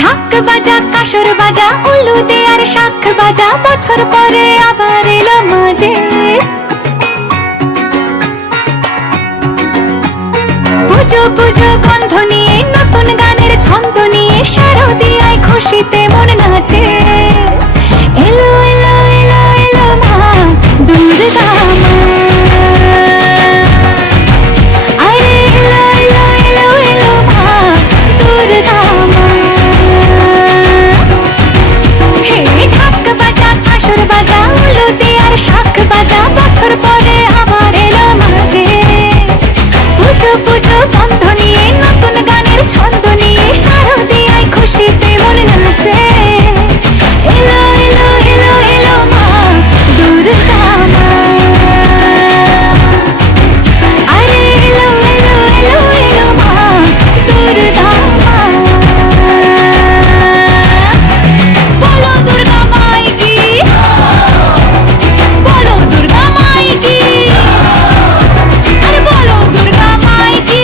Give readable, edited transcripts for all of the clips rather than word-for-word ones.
ঢাক বাজা কাসর বাজা উলু দে আর শাখ বাজা, বছর পরে আবার এলো মাঝে। পুজো পুজো গন্ধ নিয়ে নতুন গানের ছন্দ নিয়ে শারদিয়ায় খুশিতে মন নাচে। এলো এলো এলো এলো মা দুর্গা মা, আরে এলো এলো এলো এলো মা দুর্গা মা। হে ঢাক বাজা কাসর বাজা উলু দে আর শাখ বাজা, বছর পরে আবার এলো মাঝে। পুজো পুজো গন্ধ নিয়ে নতুন গানের ছন্দ নিয়ে শারদিয়ায় খুশিতে মন নাচে। এলো এলো এলো এলো মা দুর্গা মা, আরে এলো এলো এলো এলো মা দুর্গা মা। বলো দুর্গা মাই কি, বলো দুর্গা মাই কি, আরে বলো দুর্গা মাই কি।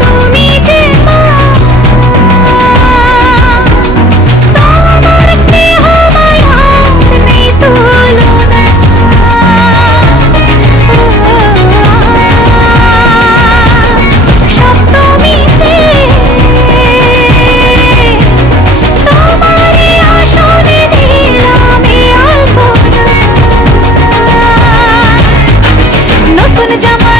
তুমি যে মা, তোমার স্নেহ মায়ার নেই তুলনা। সপ্তমীতে তোমারই আসনে দিলাম এই আলপনা। নতুন জামা